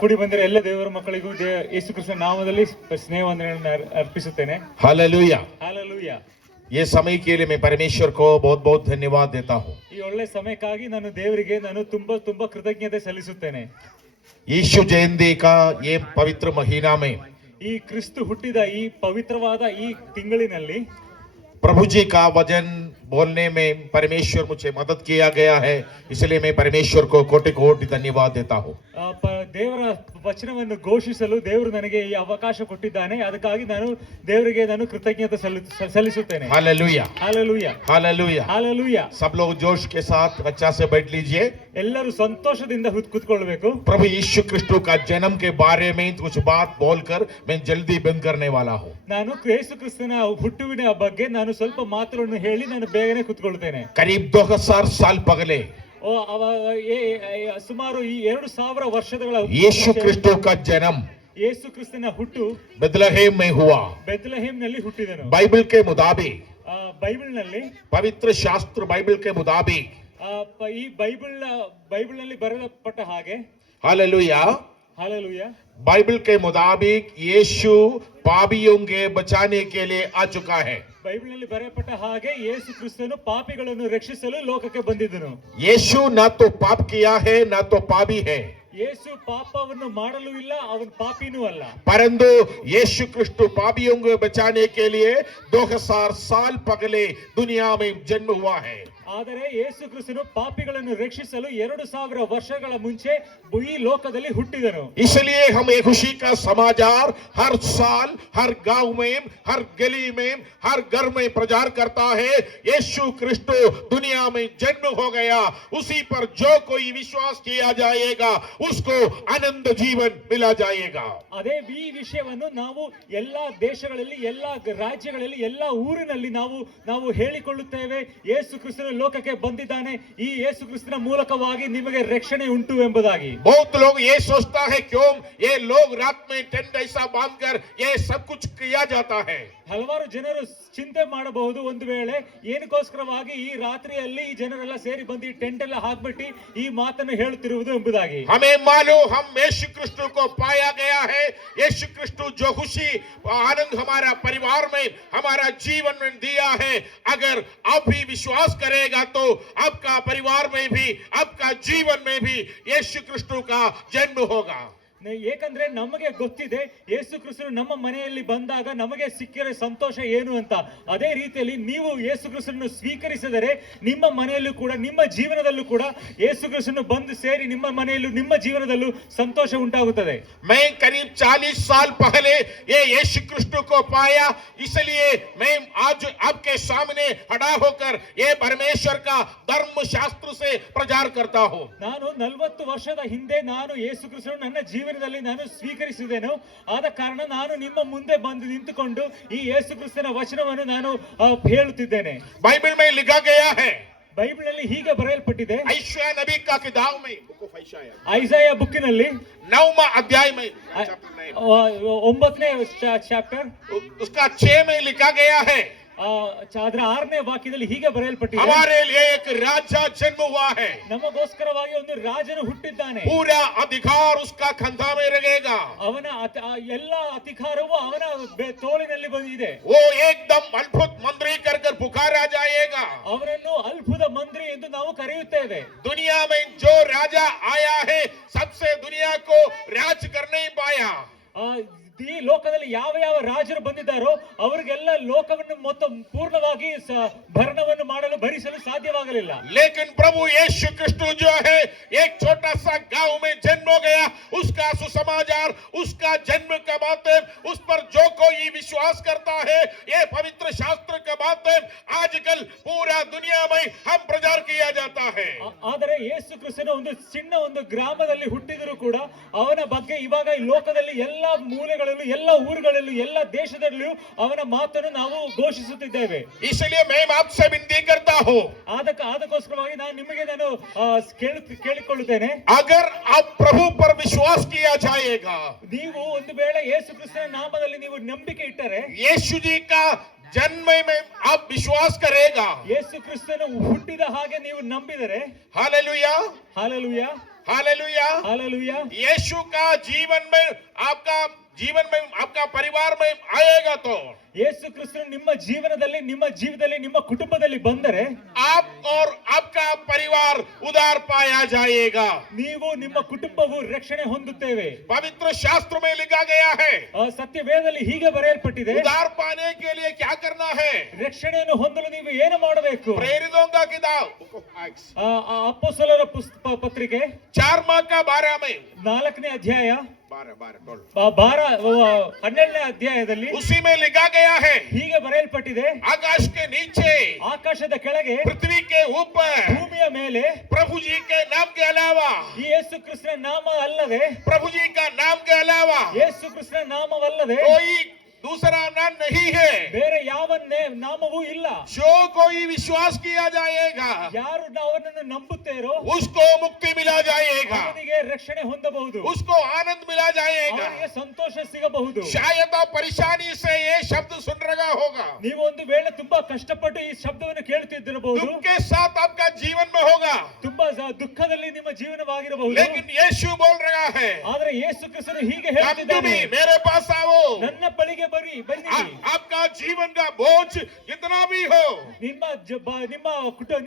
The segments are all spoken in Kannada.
ಕೂಡಿ ಬಂದಿರೋ ಎಲ್ಲ ದೇವರ ಮಕ್ಕಳಿಗೂ ಯೇಸು ಕ್ರಿಸ್ತನ ನಾಮದಲ್ಲಿ ಸ್ನೇಹವಂದನೆಗಳನ್ನು ಅರ್ಪಿಸುತ್ತೇನೆ. हालेलुया. ಹಾಲೆಲೂಯಾ. ये समय के लिए मैं परमेश्वर को बहुत बहुत धन्यवाद देता हूँ. ಈ ಒಳ್ಳೆ ಸಮಯಕ್ಕಾಗಿ ನಾನು ದೇವರಿಗೆ ತುಂಬಾ ಕೃತಜ್ಞತೆ ಸಲ್ಲಿಸುತ್ತೇನೆ. यीशु जयंती का ये पवित्र महीना में ಈ ಕ್ರಿಸ್ತು ಹುಟ್ಟಿದ ಈ ಪವಿತ್ರವಾದ ಈ ತಿಂಗಳಿನಲ್ಲಿ प्रभु जी का वचन बोलने में परमेश्वर मुझे मदद किया गया है, इसलिए मैं परमेश्वर को कोटि कोटि धन्यवाद देता हूँ. ದೇವರ ವಚನವನ್ನು ಘೋಷಿಸಲು ದೇವರು ನನಗೆ ಈ ಅವಕಾಶ ಕೊಟ್ಟಿದ್ದಾನೆ. ಅದಕ್ಕಾಗಿ ದೇವರಿಗೆ ಕೃತಜ್ಞತೆ ಸಲ್ಲಿಸುತ್ತೇನೆ. हालेलुया. हालेलुया. हालेलुया. हालेलुया. सब लोग जोश के साथ अच्छा से बैठ लीजिए. ಎಲ್ಲರೂ ಸಂತೋಷದಿಂದ ಕೂತ್ಕೊಳ್ಬೇಕು. प्रभु यीशु क्रिस्तु का जन्म के बारे में कुछ बात बोलकर मैं जल्दी बंद करने वाला हूँ. ನಾನು ಯೇಸು ಕ್ರಿಸ್ತನ ಹುಟ್ಟುವಿನ ಬಗ್ಗೆ ನಾನು ಸ್ವಲ್ಪ ಮಾತುಗಳನ್ನು ಹೇಳಿ ನಾನು ಬೇಗನೆ ಕೂತ್ಕೊಳ್ತೇನೆ. करीब 2000 साल पहले ಸುಮಾರು ಈ 2000 ವರ್ಷಗಳ यीशु क्रिस्तु का जन्म ಯೇಸು ಕ್ರಿಸ್ತನ ಹುಟ್ಟು बेथलेहम में हुआ. ಬೆತ್ಲೆಹೇಮ್ನಲ್ಲಿ ಹುಟ್ಟಿದನು. बाइबल के मुताबिक, ಬೈಬಲ್ನಲ್ಲಿ पवित्र शास्त्र बाइबल के मुताबिक, ಈ ಬೈಬಲ್ನಲ್ಲಿ ಬರೆಯಲ್ಪಟ್ಟ ಹಾಗೆ, हालेलुया, हालेलुया, बाइबल के मुताबिक यीशु पापियों के बचाने के लिए आ चुका है. ಬೈಬಲ್ನಲ್ಲಿ ಬರೆಯಲ್ಪಟ್ಟ ಹಾಗೆ ಯೇಸು ಕ್ರಿಸ್ತನು ಪಾಪಿಗಳನ್ನು ರಕ್ಷಿಸಲು ಲೋಕಕ್ಕೆ ಬಂದಿದ್ದನು. यीशु ना तो पाप किया है ना तो पापी है, ಯೇಸು ಪಾಪವನ್ನು ಮಾಡಲು ಇಲ್ಲ, ಅವನು ಪಾಪಿನೂ ಅಲ್ಲ. परंतु यीशु क्रिस्तु पापियों को बचाने के लिए 2000 साल पहले दुनिया में जन्म हुआ है. ಆದರೆ ಯೇಸು ಕ್ರಿಸ್ತನು ಪಾಪಿಗಳನ್ನು ರಕ್ಷಿಸಲು 2000 ವರ್ಷಗಳ ಮುಂಚೆ ಈ ಲೋಕದಲ್ಲಿ ಹುಟ್ಟಿದನು. इसलिए हम एक खुशी का समाचार हर साल हर गांव में, हर गली में, हर घर में प्रचार करता है. यीशु क्रिस्तु दुनिया में जन्म हो गया, उसी पर जो कोई विश्वास किया जाएगा उसको आनंद जीवन मिला जाएगा. ಅದೇ ಈ ವಿಷಯವನ್ನು ನಾವು ಎಲ್ಲಾ ದೇಶಗಳಲ್ಲಿ, ಎಲ್ಲಾ ರಾಜ್ಯಗಳಲ್ಲಿ, ಎಲ್ಲಾ ಊರಿನಲ್ಲಿ ನಾವು ಹೇಳಿಕೊಳ್ಳುತ್ತೇವೆ. ಯೇಸು ಕ್ರಿಸ್ತನು ಲೋಕಕ್ಕೆ ಬಂದಿದ್ದಾನೆ, ಈ ಯೇಸು ಕ್ರಿಸ್ತನ ಮೂಲಕವಾಗಿ ನಿಮಗೆ ರಕ್ಷಣೆ ಉಂಟು ಎಂಬುದಾಗಿ. बहुत लोग ये सोचता है क्यों ये लोग रात में टेंट ऐसा बांधकर ये सब कुछ किया जाता है. ಹಲವಾರು ಜನರು ಚಿಂತೆ ಮಾಡಬಹುದು, ಒಂದು ವೇಳೆ ಏನಕ್ಕೋಸ್ಕರವಾಗಿ ಈ ರಾತ್ರಿಯಲ್ಲಿ ಈ ಜನರೆಲ್ಲ ಸೇರಿ ಬಂದು ಟೆಂಟ್ ಎಲ್ಲ ಹಾಕ್ಬಿಟ್ಟು ಈ ಮಾತನ್ನು ಹೇಳುತ್ತಿರುವುದು ಎಂಬುದಾಗಿ. हमें मालूम हम यीशु क्रिस्तु को पाया गया है. यीशु क्रिस्तु जो खुशी आनंद हमारा परिवार में, हमारा जीवन में दिया है, अगर आप भी विश्वास करेगा तो आपका परिवार में भी, आपका जीवन में भी यीशु क्रिस्तु का जन्म होगा. ಏಕೆಂದ್ರೆ ನಮಗೆ ಗೊತ್ತಿದೆ ಯೇಸು ಕ್ರಿಸ್ತನು ನಮ್ಮ ಮನೆಯಲ್ಲಿ ಬಂದಾಗ ನಮಗೆ ಸಿಕ್ಕಿರೋ ಸಂತೋಷ ಏನು ಅಂತ. ಅದೇ ರೀತಿಯಲ್ಲಿ ನೀವು ಯೇಸು ಕ್ರಿಸ್ತನನ್ನು ಸ್ವೀಕರಿಸಿದರೆ ನಿಮ್ಮ ಮನೆಯಲ್ಲೂ ಕೂಡ, ನಿಮ್ಮ ಜೀವನದಲ್ಲೂ ಕೂಡ ಯೇಸು ಕ್ರಿಸ್ತನು ಬಂದು ಸೇರಿ ನಿಮ್ಮ ಮನೆಯಲ್ಲೂ ನಿಮ್ಮ ಜೀವನದಲ್ಲೂ ಸಂತೋಷ ಉಂಟಾಗುತ್ತದೆ. मैं करीब 40 साल पहले ये यीशु क्रिस्तु को पाया, इसलिए मैं आज आपके सामने खड़ा होकर ये परमेश्वर का धर्म शास्त्र से प्रचार करता हूँ. ನಾನು 40 ವರ್ಷದ ಹಿಂದೆ ನಾನು ಯೇಸು ಕ್ರಿಸ್ತನು ನನ್ನ ಜೀವನದಲ್ಲಿ ನಾನು ಸ್ವೀಕರಿಸಿದೆನು. ಆದ ಕಾರಣ ನಾನು ನಿಮ್ಮ ಮುಂದೆ ಬಂದು ನಿಂತುಕೊಂಡು ಈ ಯೇಸು ಕ್ರಿಸ್ತನ ವಚನವನ್ನು ನಾನು ಹೇಳುತ್ತಿದ್ದೇನೆ. बाइबल में लिखा गया है, ಬೈಬಲ್ ನಲ್ಲಿ ಹೀಗೆ ಬರೆಯಲ್ಪಟ್ಟಿದೆ. ऐशाया नबी का किताब में, ಐಸಾಯ ಬುಕ್ಕಿನಲ್ಲಿ 9वां अध्याय में, 9ನೇ ಚಾಪ್ಟರ್ उसका 6 में लिखा गया है, ಅದರ 6ನೇ ವಾಕ್ಯದಲ್ಲಿ ಹೀಗೆ ಬರೆಯಲ್ಪಟ್ಟಿದೆ, हमारे लिए एक राजा जन्म हुआ है, ನಮಗೋಸ್ಕರವಾಗಿ ಒಂದು ರಾಜನು ಹುಟ್ಟಿದ್ದಾನೆ, पूरा अधिकार उसका कंधा में रहेगा, ಅವನ ಎಲ್ಲ ಅಧಿಕಾರವು ಅವನ ತೋಳಿನಲ್ಲಿ ಬಂದಿದೆ, वो एकदम अद्भुत मंत्री कर पुकारा जाएगा, ಅವನನ್ನು ಅದ್ಭುತ ಮಂತ್ರಿ ಎಂದು ನಾವು ಕರೆಯುತ್ತೇವೆ. दुनिया में जो राजा आया है सबसे दुनिया को राज कर नहीं पाया. ಈ ಲೋಕದಲ್ಲಿ ಯಾವ ಯಾವ ರಾಜರು ಬಂದಿದ್ದಾರೋ ಅವರಿಗೆಲ್ಲ ಲೋಕವನ್ನು ಮೊತ್ತ ಪೂರ್ಣವಾಗಿ ಭರಣವನ್ನು ಮಾಡಲು ಭರಿಸಲು ಸಾಧ್ಯವಾಗಲಿಲ್ಲ. लेकिन प्रभु यीशु क्रिस्तु जो है एक छोटा सा गांव में जन्म हो गया, उसका सुसमाचार, उसका जन्म का बात है, उस पर जो कोई विश्वास करता है, ये पवित्र शास्त्र का बात है, आजकल पूरा दुनिया में हम प्रचार किया जाता है. ಆದರೆ ಯೇಸು ಕ್ರಿಸ್ತನು ಒಂದು ಚಿನ್ನ ಒಂದು ಗ್ರಾಮದಲ್ಲಿ ಹುಟ್ಟಿದರೂ ಕೂಡ ಅವನ ಬಗ್ಗೆ ಇವಾಗ ಈ ಲೋಕದಲ್ಲಿ ಎಲ್ಲಾ ಮೂಲೆಗಳಲ್ಲೂ, ಎಲ್ಲ ಊರುಗಳಲ್ಲೂ, ಎಲ್ಲ ದೇಶದಲ್ಲೂ ಅವನ ಮಾತನ್ನು ನಾವು ಘೋಷಿಸುತ್ತಿದ್ದೇವೆ. इसलिए मैं आपसे विनती करता हूँ, ಅದಕ್ಕೋಸ್ಕರವಾಗಿ ನಾನು ಕೇಳಿಕೊಳ್ಳುತ್ತೇನೆ, अगर आप प्रभु पर विश्वास किया जाएगा, ನೀವು ಒಂದು ವೇಳೆ ಯೇಸು ಕ್ರಿಸ್ತನ ನಾಮದಲ್ಲಿ ನೀವು ನಂಬಿಕೆ ಇಟ್ಟರೆ, यीशु जी का जन्म में आप विश्वास करेगा, ಯೇಸು ಕ್ರಿಸ್ತನು ಹುಟ್ಟಿದ ಹಾಗೆ ನೀವು ನಂಬಿದರೆ, हालेलुया, हालेलुया, हालेलुया। हालेलुया। यीशु का आपका परिवार में आएगा तो ಯೇಸು ಕ್ರಿಸ್ತನು ನಿಮ್ಮ ಜೀವನದಲ್ಲಿ, ನಿಮ್ಮ ಜೀವಿತದಲ್ಲಿ, ನಿಮ್ಮ ಕುಟುಂಬದಲ್ಲಿ ಬಂದರೆ आप और आपका परिवार उद्धार पाया जाएगा। ನೀವು, ನಿಮ್ಮ ಕುಟುಂಬವು ರಕ್ಷಣೆ ಹೊಂದುತ್ತೇವೆ। पवित्र शास्त्र में लिखा गया है, ಸತ್ಯ ವೇದದಲ್ಲಿ ಹೀಗೆ ಬರೆಯಲ್ಪಟ್ಟಿದೆ, उद्धार पाने के लिए क्या करना है? ರಕ್ಷಣೆಯನ್ನು ಹೊಂದಲು ನೀವು ಏನು ಮಾಡಬೇಕು? प्रेरितों का किताब ಅಪೊಸ್ತಲರ ಪತ್ರಿಕೆ 4 माह का 12 में 4ನೇ ಅಧ್ಯಾಯ 12ನೇ ಅಧ್ಯಾಯದಲ್ಲಿ उसी में लिखा गया है, ಹೀಗೆ ಬರೆಯಲ್ಪಟ್ಟಿದೆ, आकाश के नीचे, ಆಕಾಶದ ಕೆಳಗೆ, पृथ्वी के ऊपर, ಭೂಮಿಯ ಮೇಲೆ प्रभु जी के नाम के अलावा, ಈ ಯೇಸು ಕ್ರಿಸ್ತನ ನಾಮ ಅಲ್ಲದೆ, प्रभु जी का नाम के अलावा ಯೇಸು ಕ್ರಿಸ್ತನ ನಾಮವಲ್ಲದೆ कोई दूसरा नाम नहीं है। ಬೇರೆ ಯಾವ ನಾಮವೂ ಇಲ್ಲ। जो कोई विश्वास किया जाएगा, ಯಾರು ಅವನನ್ನು ನಂಬುತ್ತೇರೋ उसको मुक्ति मिला जाएगा, ಅವನಿಗೆ ರಕ್ಷಣೆ ಹೊಂದಬಹುದು, उसको आनंद मिला जाएगा। ಅವನಿಗೆ ಸಂತೋಷ ಸಿಗಬಹುದು। शायद आप परेशानी से ये शब्द सुन रहा होगा, ನೀವು ಒಂದು ವೇಳೆ ತುಂಬಾ ಕಷ್ಟಪಟ್ಟು ಈ ಶಬ್ದವನ್ನು ಕೇಳುತ್ತಿದ್ದಿರಬಹುದು, दुख के साथ आपका जीवन में होगा, ತುಂಬಾ ದುಃಖದಲ್ಲಿ ನಿಮ್ಮ ಜೀವನವಾಗಿರಬಹುದು। लेकिन यीशु बोल रहा है, ಆದರೆ ಯೇಸು ಕ್ರಿಸ್ತನು ಹೀಗೆ हम ಹೇಳುತ್ತಿದ್ದಾನೆ, तुम्हें मेरे पास आओ, ನನ್ನ ಬಳಿಗೆ ಬನ್ನಿ। आपका जीवन का बोझ कितना भी हो,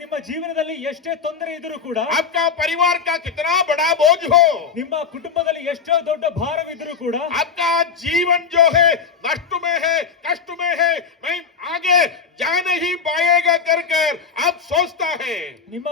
ನಿಮ್ಮ ಜೀವನದಲ್ಲಿ ಎಷ್ಟೇ ತೊಂದರೆ ಇದ್ರೂ ಕೂಡ, आपका परिवार का कितना बड़ा बोझ हो, ನಿಮ್ಮ ಕುಟುಂಬದಲ್ಲಿ ಎಷ್ಟೋ ದೊಡ್ಡ ಭಾರವಿದ್ರೂ ಕೂಡ, आपका जीवन जो है नष्ट में है, कष्ट में है, मैं आगे जा नहीं पाएगा कर आप सोचता है। ನಿಮ್ಮ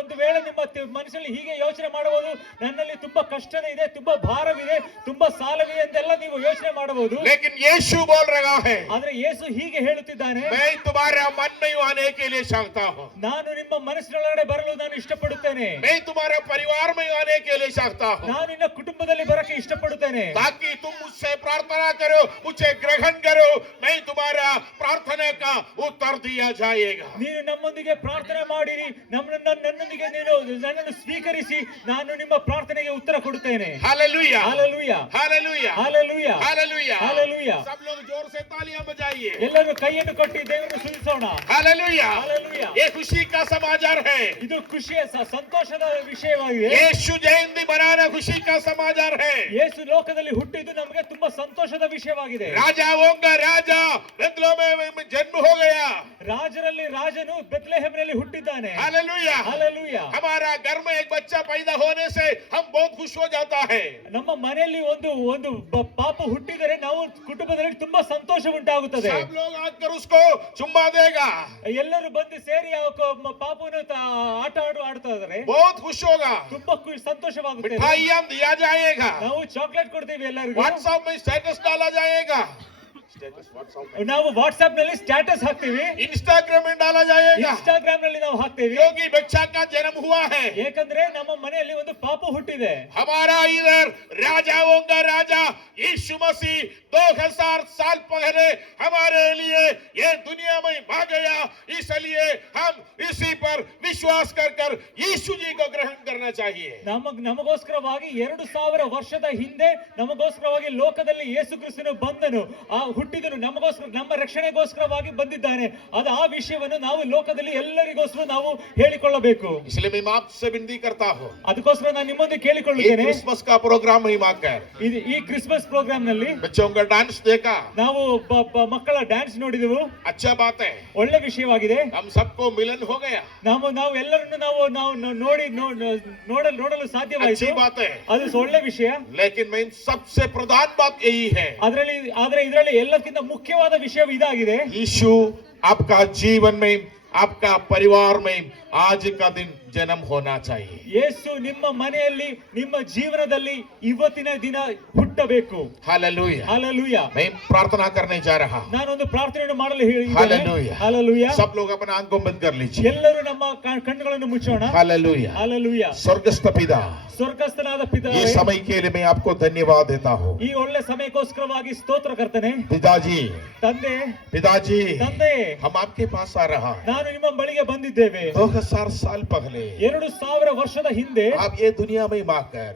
ಒಂದು ವೇಳೆ ನಿಮ್ಮ ಮನಸ್ಸಲ್ಲಿ ಹೀಗೆ ಯೋಚನೆ ಮಾಡಬಹುದು, ನನ್ನಲ್ಲಿ ತುಂಬಾ ಕಷ್ಟ ಇದೆ, ತುಂಬಾ ಭಾರವಿದೆ, ತುಂಬಾ ಸಾಲವಿದೆ ಅಂತೆಲ್ಲ ನೀವು ಯೋಚನೆ ಮಾಡಬಹುದು। लेकिन यीशु बोल रहा है, ಆದ್ರೆ ಯೇಸು ಹೀಗೆ ಹೇಳುತ್ತಿದ್ದಾನೆ, मैं तुम्हारा मन में आने के लिए चाहता हूँ, ನಾನು ನಿಮ್ಮ ಮನಸ್ಸಿನೊಳಗಡೆ ಬರಲು ನಾನು ಇಷ್ಟಪಡುತ್ತೇನೆ, मैं तुम्हारा परिवार में आने के लिए चाहता हूँ, ನಾನು ನಿನ್ನ ಕುಟುಂಬದಲ್ಲಿ ಬರಕ್ಕೆ ಇಷ್ಟಪಡುತ್ತೇನೆ, ताकि तुम मुझसे प्रार्थना करो, मुझे ग्रहण करो, मैं तुम्हारा प्रार्थना का उत्तर दिया जाएगा। ನೀನು ನಮ್ಮೊಂದಿಗೆ ಪ್ರಾರ್ಥನೆ ಮಾಡಿರಿ, ನನ್ನೊಂದಿಗೆ ನೀನು ನನ್ನನ್ನು ಸ್ವೀಕರಿಸಿ, ನಾನು ನಿಮ್ಮ ಪ್ರಾರ್ಥನೆಗೆ ಉತ್ತರ ಕೊಡುತ್ತೇನೆ। Hallelujah, hallelujah, hallelujah, hallelujah, hallelujah, hallelujah. सब लोग जोर से तालियां बजाइए। ಎಲ್ಲರೂ ಕೈಯನ್ನು ಕೊಟ್ಟು ದೇವರನ್ನು ಸ್ತುತಿಸೋಣ। Hallelujah, hallelujah. ये खुशी का समाचार है, ಇದು ಖುಷಿಯ ಸಂತೋಷದ ವಿಷಯವಾಗಿದೆ। यीशु जयंती मनाना खुशी का समाचार है। ಯೇಸು ಲೋಕದಲ್ಲಿ ಹುಟ್ಟಿದ್ದು ನಮಗೆ ತುಂಬಾ ಸಂತೋಷದ ವಿಷಯವಾಗಿದೆ। राजाओं का राजा बेथलेहम में जन्म हो गया, ರಾಜರಲ್ಲಿ ರಾಜನು ಬೆತ್ಲೆಹೇಮಿನಲ್ಲಿ ಹುಟ್ಟಿದ್ದಾನೆ। Hallelujah, hallelujah. हमारा घर में एक बच्चा पैदा होने से हम बहुत खुश हो जाता है। ನಮ್ಮ ಮನೆಯಲ್ಲಿ ಒಂದು ಪಾಪ ಹುಟ್ಟಿದರೆ ನಾವು ಕುಟುಂಬದಲ್ಲಿ ತುಂಬಾ ಸಂತೋಷ ಉಂಟಾಗುತ್ತದೆ। सब लोग आकर उसको चुम्मा देगा, ಎಲ್ಲರೂ ಬಂದು ಸೇರಿ ಆ ಪಾಪವನ್ನು ಆಡ್ತಾ ಇದ್ದಾರೆ, बहुत खुश होगा, ತುಂಬಾ ಸಂತೋಷವಾಗುತ್ತೆ। मिठाइयां दिया जाएगा, ನಾವು ಚಾಕ್ಲೇಟ್ ಕೊಡ್ತೀವಿ ಎಲ್ಲರಿಗೂ, व्हाट्सएप में स्टेटस डाला जाएगा, ನಾವು ವಾಟ್ಸ್ಆಪ್ ನಲ್ಲಿ ಸ್ಟೇಟಸ್ ಹಾಕ್ತೀವಿ, इंस्टाग्राम में डाला जाएगा, ಇನ್ಸ್ಟಾಗ್ರಾಮ್ ನಲ್ಲಿ ನಾವು ಹಾಕ್ತೀವಿ, क्योंकि बच्चा का जन्म हुआ है। ಏಕೆಂದ್ರೆ ನಮ್ಮ ಮನೆಯಲ್ಲಿ ಒಂದು ಪಾಪ ಹುಟ್ಟಿದೆ। हमारा इधर राजाओं का राजा यीशु मसीह 2000 साल पहले हमारे लिए ये दुनिया में आ गया, इसलिए हम इसी पर विश्वास कर यीशु जी को ग्रहण करना चाहिए। ನಮಗೋಸ್ಕರವಾಗಿ 2000 ವರ್ಷದ ಹಿಂದೆ ನಮಗೋಸ್ಕರವಾಗಿ ಲೋಕದಲ್ಲಿ ಯೇಸು ಕ್ರಿಸ್ತನು ಬಂದನು, ಹುಟ್ಟಿದನು, ನಮಗೋಸ್ಕರ, ನಮ್ಮ ರಕ್ಷಣೆಗೋಸ್ಕರವಾಗಿ ಬಂದಿದ್ದಾನೆ। ಅದು ಆ ವಿಷಯವನ್ನು ನಾವು ಲೋಕದಲ್ಲಿ ಎಲ್ಲರಿಗೋಸ್ಕರ ನಾವು ಹೇಳಿಕೊಳ್ಳಬೇಕು। इसलिए मैं आपसे विनती करता हूँ, ಅದಕ್ಕೋಸ್ಕರ ನಾನು ನಿಮ್ಮೊಂದಿಗೆ ಕೇಳಿಕೊಳ್ಳುತ್ತೇನೆ, क्रिसमस का प्रोग्राम ही मांगकर ಈ ಕ್ರಿಸ್ಮಸ್ ಪ್ರೋಗ್ರಾಮ್ ನಲ್ಲಿ बच्चों का डांस देखा, ನಾವು ಮಕ್ಕಳ ಡ್ಯಾನ್ಸ್ ನೋಡಿದೆವು, अच्छा बात है, ಒಳ್ಳೆ ವಿಷಯವಾಗಿದೆ। हम सबको मिलन हो गया, ನಾವು ಎಲ್ಲರನ್ನು ನಾವು ನೋಡಲು ಸಾಧ್ಯವಾಯಿತು, अच्छी बात है, ಅದು ಒಳ್ಳೆ ವಿಷಯ। लेकिन मैं सबसे प्रधान बात यही है, ಆದ್ರೆ ಇದರಲ್ಲಿ ಎಲ್ಲಕ್ಕಿಂತ ಮುಖ್ಯವಾದ ವಿಷಯ ಇದಾಗಿದೆ, यीशु आपका जीवन में, आपका परिवार में आज का दिन जन्म होना चाहिए। ಯೇಸು ನಿಮ್ಮ ಮನೆಯಲ್ಲಿ, ನಿಮ್ಮ ಜೀವನದಲ್ಲಿ ಇವತ್ತಿನ ದಿನ ಹುಟ್ಟಬೇಕು। Hallelujah, hallelujah. मैं प्रार्थना करने जा रहा हूँ। ನಾನೊಂದು ಪ್ರಾರ್ಥನೆಯನ್ನು ಮಾಡಲು ಹೇಳಿದ್ದೇನೆ। Hallelujah, hallelujah. सब लोग अपना आंख को बंद कर लीजिए। ಎಲ್ಲರೂ ನಮ್ಮ ಕಣ್ಣುಗಳನ್ನು ಮುಚ್ಚೋಣ। Hallelujah, hallelujah. स्वर्गस्थ पिता, ಸ್ವರ್ಗಸ್ಥನಾದ ये ಪಿತಾವೇ, समय के लिए मैं आपको धन्यवाद देता हूँ। ಈ ಒಳ್ಳೆ ಸಮಯಕ್ಕೋಸ್ಕರವಾಗಿ ಸ್ತೋತ್ರ ಕರ್ತನೆ। पिताजी, ತಂದೆ, पिताजी, ತಂದೆ, हम आपके पास आ रहा है। ನಾನು ನಿಮ್ಮ ಬಳಿಗೆ ಬಂದಿದ್ದೇವೆ। 2000 साल पहले पहले 2000 ವರ್ಷದ ಹಿಂದೆ आप ये दुनिया में आकर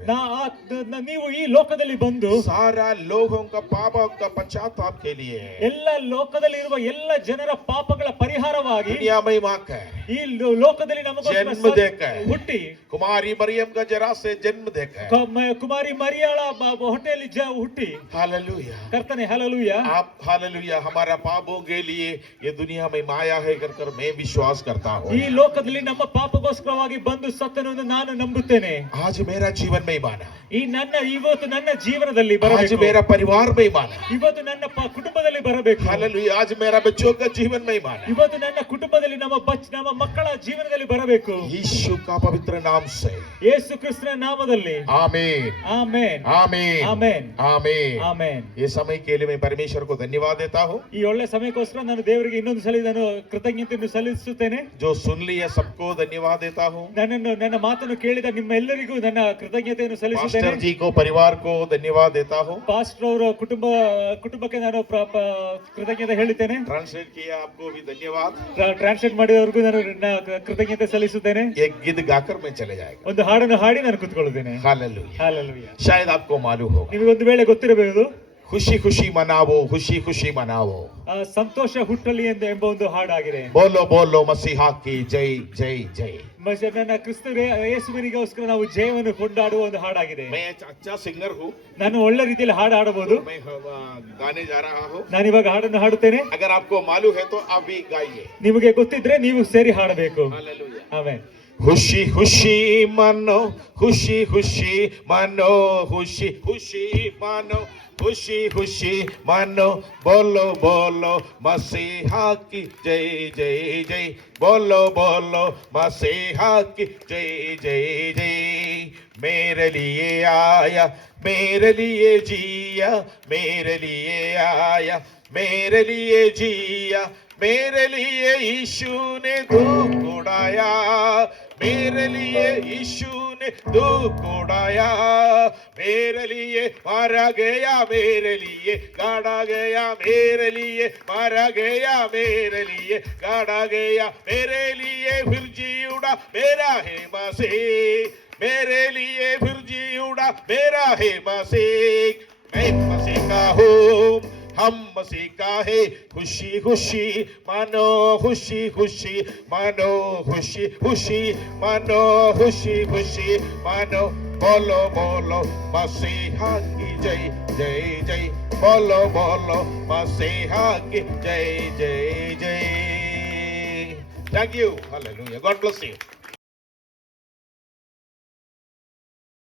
ನೀವು ಈ ಲೋಕದಲ್ಲಿ ಬಂದು सारा लोगों का पापों का पश्चाताप के लिए ಎಲ್ಲ ಲೋಕದಲ್ಲಿ ಇರುವ ಎಲ್ಲ ಜನರ ಪಾಪಗಳ ಪರಿಹಾರವಾಗಿ दुनिया में आकर ಈ ಲೋಕದಲ್ಲಿ जन्म ನಮಗೋಸ್ಕರ देकर ಹುಟ್ಟಿ कुमारी मरियम का जरा से जन्म देकर ಕುಮಾರಿ ಮರಿಯಾಳ ಹೊಟ್ಟೆಯಲ್ಲಿ ಹುಟ್ಟಿ हालेलुया ಕರ್ತನೆ ಹಲ್ಲೆಲೂಯ आप हालेलुया हमारा पापों के लिए ये दुनिया में माया है कर मैं विश्वास करता हूँ ಈ ಲೋಕದಲ್ಲಿ ನಮ್ಮ ಪಾಪಗೋಸ್ಕರವಾಗಿ ಬಂದು ಸತ್ತನು ಎಂದು ನಾನು ನಂಬುತ್ತೇನೆ आज मेरा जीवन में माना ಇವತ್ತು ನನ್ನ ಜೀವನದಲ್ಲಿ आज ಬರಬೇಕು मेरा परिवार में माना ಇವತ್ತು ನನ್ನ ಕುಟುಂಬದಲ್ಲಿ ಬರಬೇಕು हालेलुया आज मेरा बच्चों का जीवन में माना ಇವತ್ತು ನನ್ನ ಕುಟುಂಬದಲ್ಲಿ ನಮ್ಮ ಮಕ್ಕಳ ಜೀವನದಲ್ಲಿ ಬರಬೇಕು यीशु का पवित्र नाम से ಯೇಸು ಕ್ರಿಸ್ತನ ನಾಮದಲ್ಲಿ आमीन ಆಮೆನ್ आमीन ಆಮೆನ್ आमीन ಆಮೆನ್ ये समय के लिए मैं परमेश्वर को धन्यवाद देता हूँ ಈ ಒಳ್ಳೆ ಸಮಯಕ್ಕೋಸ್ಕರ ನಾನು ದೇವರಿಗೆ ಇನ್ನೊಂದು ಸಲ ನಾನು ಕೃತಜ್ಞತೆಯನ್ನು ಸಲ್ಲಿಸುತ್ತೇನೆ जो सुन लिया सबको धन्यवाद देता हूँ ನನ್ನ ಮಾತನ್ನು ಕೇಳಿದ ನಿಮ್ಮೆಲ್ಲರಿಗೂ ನನ್ನ ಕೃತಜ್ಞತೆಯನ್ನು ಸಲ್ಲಿಸುತ್ತೇನೆ पास्टर जी को परिवार को धन्यवाद देता हूँ ಪಾಸ್ಟರ್ ಅವರ ಕುಟುಂಬಕ್ಕೆ ನಾನು ಕೃತಜ್ಞತೆ ಹೇಳುತ್ತೇನೆ ट्रांसलेट किया आपको भी धन्यवाद ಟ್ರಾನ್ಸ್ಲೇಟ್ ಮಾಡಿದವರಿಗೂ ನಾನು ಕೃತಜ್ಞತೆ ಸಲ್ಲಿಸುತ್ತೇನೆ एक गीत गाकर मैं चले जाएगा ಒಂದು ಹಾಡನ್ನು ಹಾಡಿ ನಾನು ಕೂತ್ಕೊಳ್ಳುತ್ತೇನೆ हालेलुया ಹಲ್ಲೆಲೂಯಾ शायद आपको मालूम होगा ನಿಮಗೆ ಒಂದು ವೇಳೆ ಗೊತ್ತಿರಬಹುದು खुशी खुशी मनाओ खुशी खुशी मनाओ ಸಂತೋಷ ಹುಟ್ಟಲಿ ಎಂಬ ಒಂದು ಹಾಡಾಗಿದೆ बोलो बोलो मसीहा की जय जय जय ನನ್ನ ಕ್ರಿಸ್ತ ಯೇಸುವಿನಿಗೋಸ್ಕರ ನಾವು ಜಯವನ್ನು ಕೊಂಡಾಡುವ ಒಂದು ಹಾಡಾಗಿದೆ मैं अच्छा सिंगर हूँ ನಾನು ಒಳ್ಳೆ ರೀತಿಯಲ್ಲಿ ಹಾಡು ಹಾಡಬಹುದು मैं गाने जा रहा हूँ ನಾನು ಇವಾಗ ಹಾಡನ್ನು ಹಾಡುತ್ತೇನೆ अगर आपको मालूम है तो आप भी गाइए ನಿಮಗೆ ಗೊತ್ತಿದ್ರೆ ನೀವು ಸೇರಿ ಹಾಡಬೇಕು हालेलुया ಆಮೆನ್ खुशी खुशी मानो खुशी खुशी मानो खुशी खुशी मानो खुशी खुशी मानो बोलो बोलो मसीहा की जय जय जय बोलो बोलो मसीहा की जय जय जय मेरे लिए आया मेरे लिए जिया मेरे लिए आया मेरे लिए जिया मेरे लिए यीशु ने दुख उड़ाया मेरे लिए यीशु ने दुख उड़ाया मेरे लिए मारा गया मेरे लिए गाड़ा गया मेरे लिए मारा गया मेरे लिए गाड़ा गया मेरे लिए फिर जी उड़ा मेरा है मसीह मेरे लिए फिर जी उड़ा मेरा है मसीह मैं मसीह का हूँ हम मसीह का है खुशी खुशी मानो खुशी खुशी मानो खुशी खुशी मानो खुशी खुशी मानो बोलो बोलो मसीहा की जय जय जय बोलो बोलो मसीहा की जय जय जय thank you hallelujah God bless you